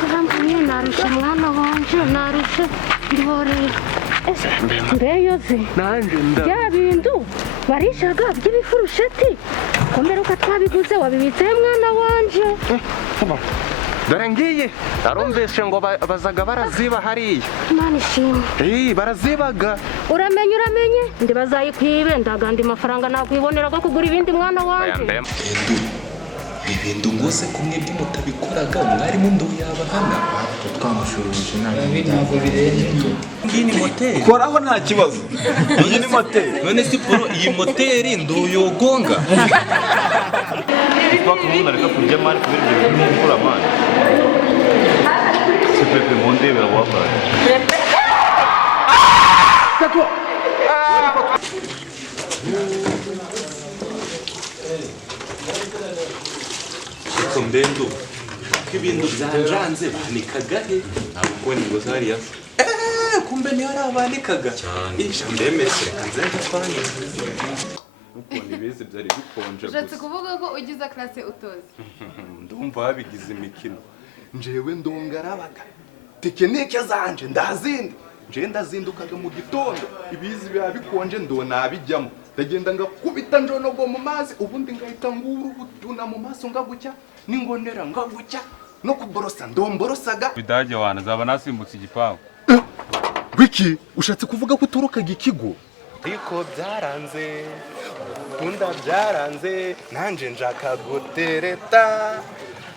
Turambuye narusha mwana wanje narusha ndihoreye. Ese tureyoze nanje nda bya bintu barishaga by'ibifurusheti komeruka twabiguze wabibitse mwana wanje. dore ngiye arumvise ngo bazaga baraziba hariya. Imana ishimwe. barazibaga. Uramenye ndi bazayikwibe ndagandi mafaranga nakwibonera ko kugura ibindi mwana wanje. ibintu ngose kumwe mutabikoraga mwarimu ndo yabahana twamushuruje ntabwo birenze. Ngini moteri koraho nta kibazo. Iyi ni moteri. None siporo iyi moteri nduyogonga. Kwa kumunda reka kurya mari kubera ibyo gukora mari. Sipepe monde bera wapa. Tako. Ndendo kibindu byanjanze banikagahe ntabwo ni ngo zariya kumbe ni ara banikaga ndemesere kanze twanye uko nibize byari bikonje. Ushatse kuvuga ko ugize classe utoze. Ndumva babigize imikino. Njewe ndongarabaga. Tekinike zanje ndazindi. Ndazindukaga mu gitondo ibizi biba bikonje nabijyamo. Ndagenda ngakubita njonogo mu mazi ubundi ngahita nguru butuna mu maso ngagucya ningonera ngagucya no kuborosa ndomborosaga. Bidaje wana zaba nasimbutse igipangu. Wiki ushatse kuvuga ko uturukaga ikigo? Ariko byaranze kunda byaranze nanje njaka gutereta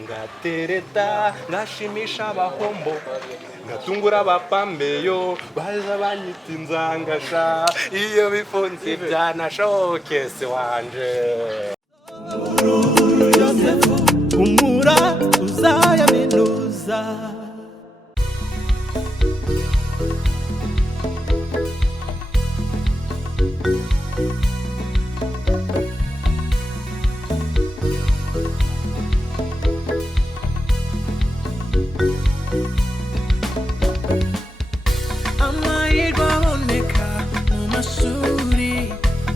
ngatereta ngashimisha abahombo ngatungura abapambeyo baza banyita inzangasha iyo bifunze byanashoke se wanje umura uzayaminuza. Amahirwe aboneka mu mashuri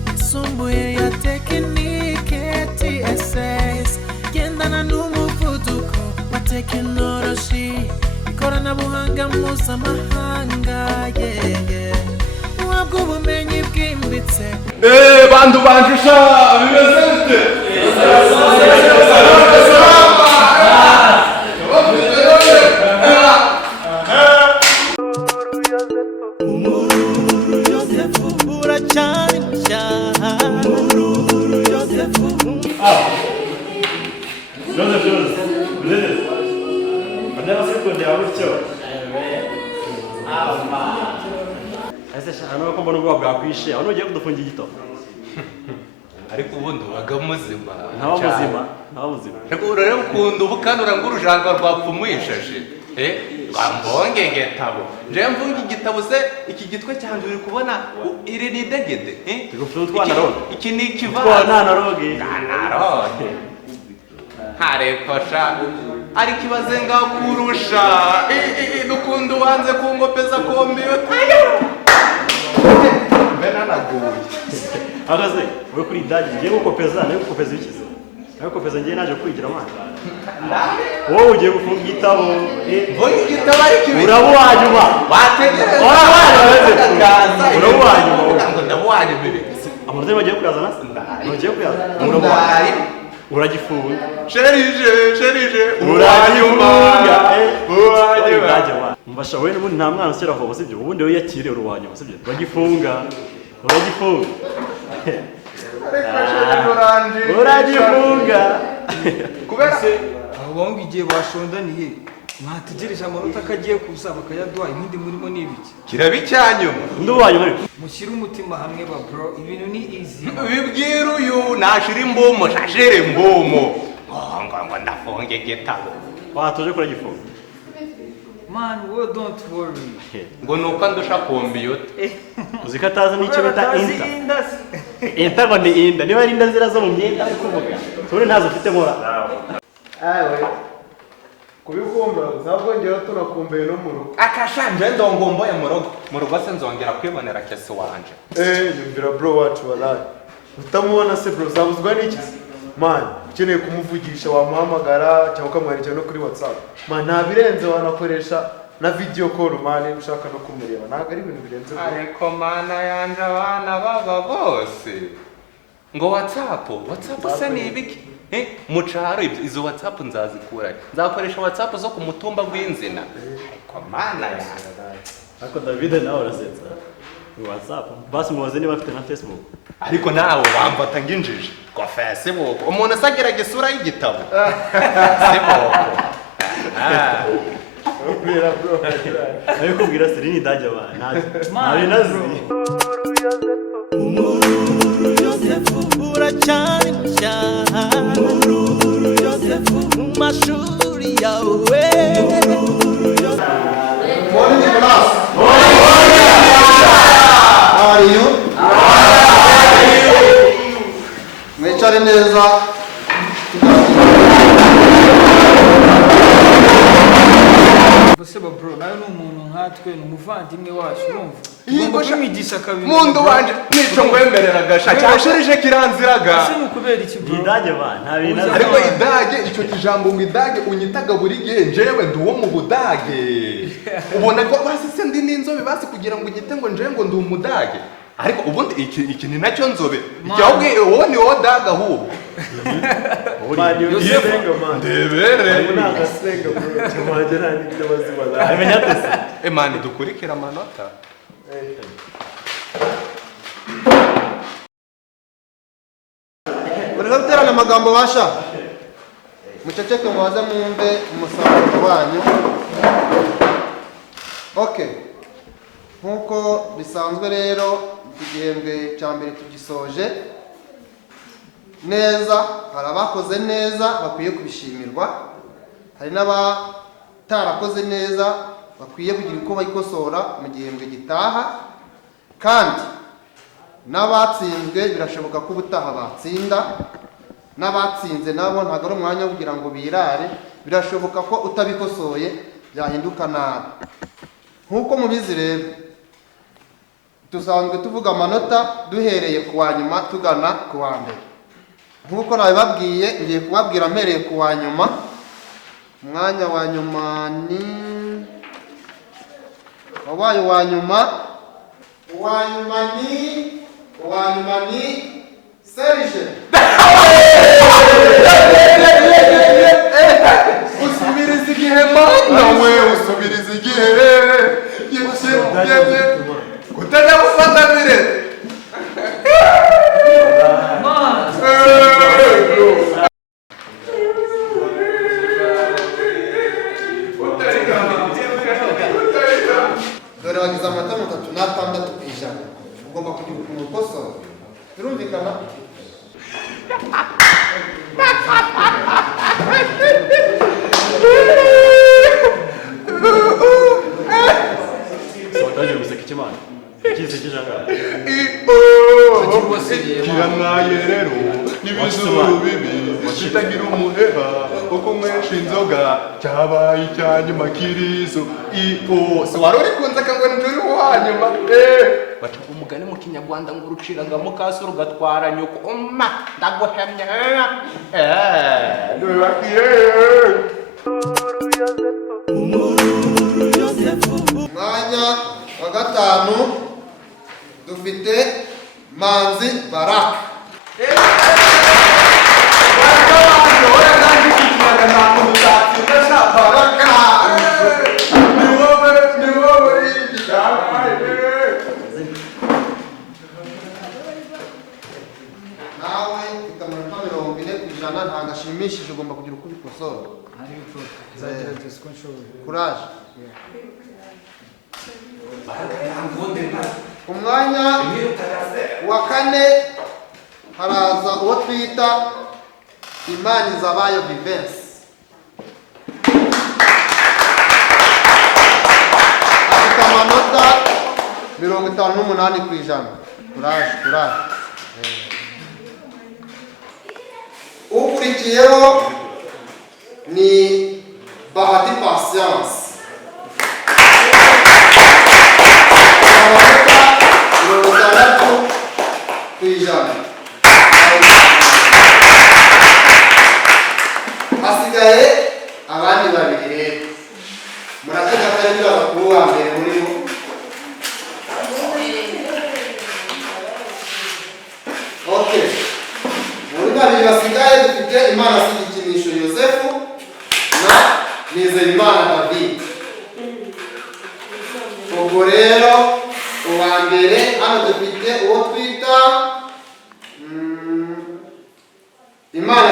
yisumbuye ya tekinike TSS gendana n'umuvuduko wa tekinoloji ikoranabuhanga mpuzamahanga uhabwa ubumenyi bwimbitse. Bantu banjisha bimeze bite? Ano ko mbona ubwo bwakwishe ano ugiye kudufungira igito. ariko ubundi waga muzima nta buzima ariko urare ukunda ubukanura ngurujanga rwapfumwishaje ngambonge getabo nje mvunga igitabo se iki gitwe cyanje uri kubona iri ni degede tugufite utwana roge iki ni kiva twana roge harekosha ari kibaze ngakurusha dukunda wanze kungopeza computer bena naguye agaze we kuri daji ngiye gukopeza nayo gukopeza ikize nayo gukopeza ngiye naje kwigira amana wowe ugiye gufunga igitabo mvuga igitabo ari kibi urabuwanyuma wategereza urabuwanyuma ngo ndabuwanye bibiri amurze bagiye kuyazana bagiye kuyazana urabuwanye uragifunga sherije uranyuma mbasha we n'ubundi nta mwana ushyira aho sibyo ubundi we yakire uruwanyuma sibyo uragifunga uragifunga kubera abo bombi igihe bashondaniye mwatugereje amanota akagiye kuza bakayaduha ibindi murimo n'ibiki kiraba icyanyuma nduwanyuma ariko mushyire umutima hamwe ba bro ibintu ni easy bibwira uyu nashira imbomo shashere imbomo ngo ndafunge igitabo watuje kuragifunga man well don't worry ngo nuko ndusha computer uziko atazi n'icyo bita inta ngo ni inda niba ari inda zira zo mu myenda ari kuvuga turi ntazo ufite mora kubikumva ntabwo ngera tunakumbuye no mu rugo akashanje ndongomboye mu rugo se nzongera kwibonera kese wanje yumvira bro wacu walahi utamubona se bro zabuzwa n'iki man ukeneye kumuvugisha wamuhamagara cyangwa ukamwandikira no kuri WhatsApp man nta birenze wanakoresha na video call man ushaka no kumureba ntabwo ari ibintu birenze ariko mana yanje abana baba bose ngo WhatsApp se ni ibiki mu cyaro izo WhatsApp nzazikura nzakoresha WhatsApp zo ku mutumba w'inzina ariko mana yanje ariko David nawe urasetsa WhatsApp basi mubaze niba afite na Facebook ariko nawe wambata nginjije kwa Facebook umuntu asageraga isura y'igitabo Facebook ubwira bro ariko kubwira Celine idage abana nabi nazi uracyari mushyaha Yosefu mu mashuri yawe morning class how are you mwicare neza Bose bro nawe ni umuntu nkatwe ni umuvandimwe wacu urumva kumwigisha kabiri mundu wanje nico ngwemerera gasha cyashirije kiranziraga ese mukubera iki bro idage abana nta bintu ariko idage icyo kijambo ngo idage unyitaga buri gihe njyewe ndi uwo mu budage ubona ko basi se ndi n'inzobe basi kugira ngo unyite ngo njyewe ngo ndi umudage ariko ubundi iki ni nacyo nzobe icyahubwe wowe ni wowe daga ahubwo ndebere nagasenga bro cyamagera n'ibyo bazibana amenya atese mani dukurikira amanota Mureka guterana amagambo basha muceceke mubaze mwumve umusaruro wanyu okay nkuko bisanzwe rero igihembwe cya mbere tugisoje neza hari abakoze neza bakwiye kubishimirwa hari n'abatarakoze neza bakwiye kugira uko bayikosora mu gihembwe gitaha kandi n'abatsinzwe birashoboka ko ubutaha batsinda n'abatsinze nabo ntabwo ari umwanya wo kugira ngo birare birashoboka ko utabikosoye byahinduka nabi nk'uko mubizi rero dusanzwe tuvuga amanota duhereye ku wa nyuma tugana ku wa mbere nk'uko nabibabwiye ngiye kubabwira mpereye ku wa nyuma umwanya wa nyuma ni wabaye uwa nyuma ni Serge usubiriza igihe mana we usubiriza igihe kutajya gufata bire dore wagize amanota 36% ugomba kugira umukosoro birumvikana Sotaje guseka ikimana ikize kijanga kiramwaye rero n'ibizuru bibi kitagira umuheha uko mwesha inzoga cyabaye icyanyuma kirizo si wari uri kunzaka ngo njuri uwanyuma baca umugani mu kinyarwanda ngo uruciraga mukasi rugatwara nyoko ndaguhemye umwanya wa gatanu dufite Manzi Baraka nawe ufite amanota 40% ntabwo ashimishije ugomba kugira uko ubikosora kuraje umwanya wa kane haraza uwo twita Imanizabayo Vivensi afite amanota 58%. Kuraje ukurikiyeho ni Bahati Patience amanota 60%. yego muratega kandi turaza kuba uwa mbere muri bo okay muri babiri basigaye dufite Imana Sigikinisho Yosefu na Nizeyimana David ubwo rero uwa mbere hano dufite uwo twita Imana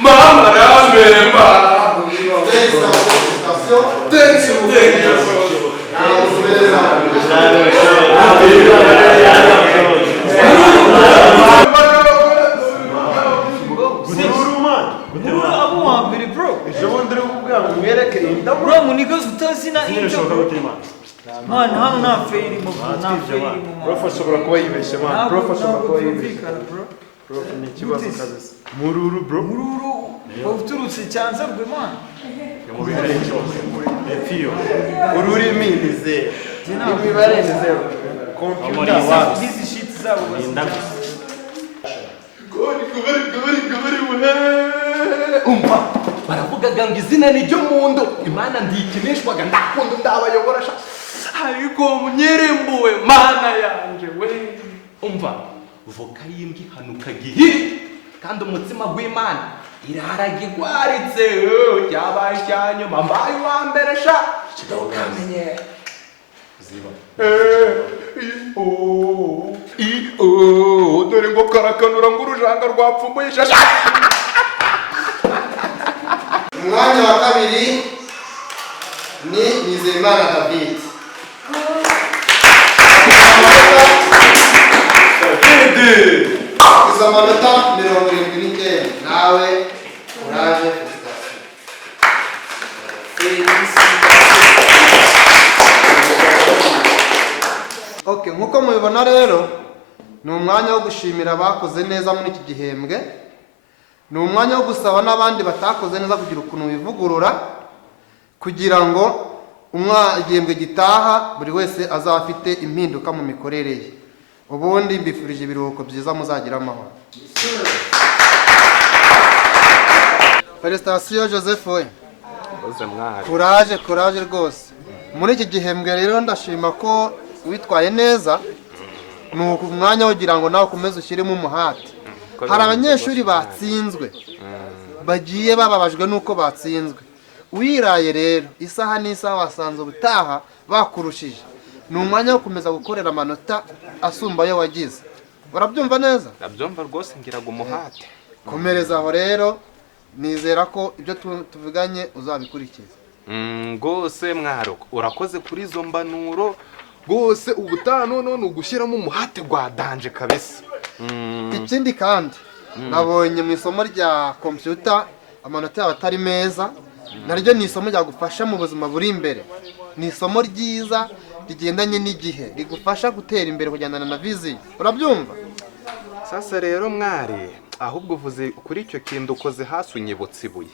Mama ramemba. Thank you. Bro, munigozi utazina intro. Man, hano nta feri mu Prof ashobora kuba yibeshye man. Prof ashobora kuba yibeshye. Prof ni ikibazo kabisa. Mururu bro. Mururu uturutse cyanza rwe man. Ururimi ni zero. Imibare ni zero. Computer wa. Hizi shit zabo basi. Umva baravugaga ngo izina ni ryo muntu Imana ndikinishwaga ndakunda ndabayobora sha ariko munyerembuwe mana yanje we umva voka yimbwi hanuka gihiri kandi umutsima gw'Imana iraragigwaritse cyabaye cyanyuma mbaye wa mbere sha kidokamenye ziba dore ngo karakanura ngo urujanga rwapfumbuye shasha umwanya wa kabiri ni Nizeyimana David izo amanota 79 nawe uraje okay nkuko mubibona rero ni umwanya wo gushimira abakoze neza muri iki gihembwe ni umwanya wo gusaba n'abandi batakoze neza kugira ukuntu bivugurura kugira ngo igihembwe gitaha buri wese azaba afite impinduka mu mikorere ye ubundi mbifurije ibiruhuko byiza muzagira amahoro Felicitation Joseph we kuraje rwose muri iki gihembwe rero ndashima ko witwaye neza ni umwanya wogira ngo nawe ukomeze ushyiremo umuhate hari abanyeshuri batsinzwe bagiye bababajwe nuko batsinzwe wiraye rero isaha n'isaha wasanze ubutaha bakurushije ni umwanya wo kumeza gukorera amanota asumba ayo wagize urabyumva neza ndabyumva rwose ngiraga umuhate komereza aho rero nizera ko ibyo tuvuganye uzabikurikiza rwose mwaro urakoze kuri izo mbanuro rwose ubutaha none ugushyiramo umuhate gwa danje kabisa ikindi kandi nabonye mu isomo rya computer amanota yawe atari meza naryo ni isomo ryagufasha mu buzima buri imbere ni isomo ryiza rigendanye n'igihe rigufasha gutera imbere kugendana na viziyo urabyumva sasa rero mwari ahubwo uvuze kuri icyo kintu ukoze hasi unyibutse ibuye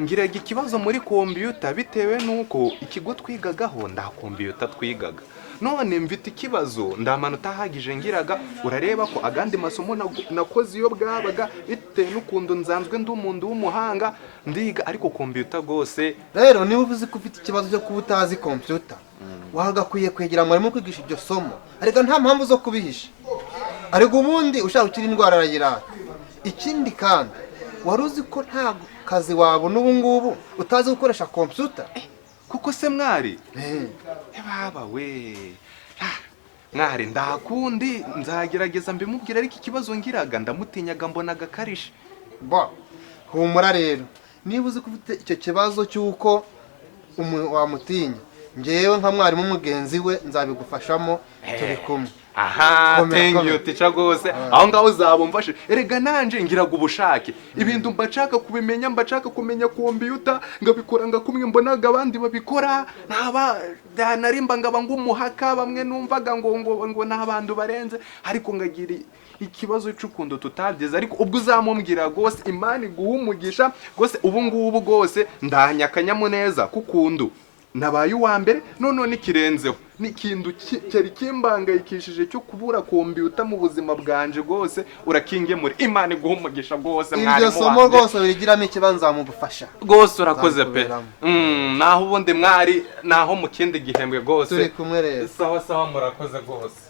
ngiraga ikibazo muri computer bitewe nuko ikigo twigagaho nda computer twigaga none mfite ikibazo ndamanota ahagije ngiraga urareba ko agandi masomo nakoze iyo bwabaga bitewe n'ukuntu nzanzwe ndi umuntu w'umuhanga ndiga ariko computer gose rero niba uvuze ko ufite ikibazo cyo kuba utazi computer wagakwiye kwegera mwarimu kwigisha iryo somo ariko nta mpamvu zo kubihisha ariko ubundi ushaka gukira indwara arayirata ikindi kandi wari uzi ko nta kazi wabona ubu ngubu utazi gukoresha computer kuko se mwari baba we mwari ndakundi nzagerageza mbimubwira ariko ikibazo ngiraga ndamutinyaga mbona agakarishe humura rero niba uzi ko ufite icyo kibazo cy'uko wamutinya ngewe nka mwarimu mugenzi we nzabigufashamo turi kumwe aha thank you teacher gose aho ngaho uzabumfashe erega nanje ngiraga ubushake ibintu mbashaka kubimenya mbashaka kumenya computer ngabikora ngakumwe mbonaga abandi babikora naba narimba ngaba ngumuhaka bamwe numvaga ngo nabantu barenze ariko ngagira ikibazo cy'ukundo tutabyiza ariko ubwo uzamumbwira gose Imana iguhumugisha gose ubu ngubu gose ndahanya kanyamuneza kukundu nabaye uwa mbere none n'ikirenzeho n'ikintu cyari kimbangayikishije cyo kubura kompiyuta mu buzima bwanje rwose urakingemura Imana iguha umugisha rwose mwarimu iryo somo rwose birigiramo ikibanza nzamugufasha rwose urakoze pe naho ubundi mwari naho mu kindi gihembwe rwose turi kumwe rero sawa sawa murakoze rwose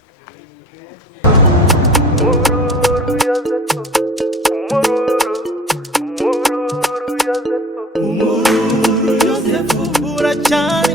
Yosefu uracyari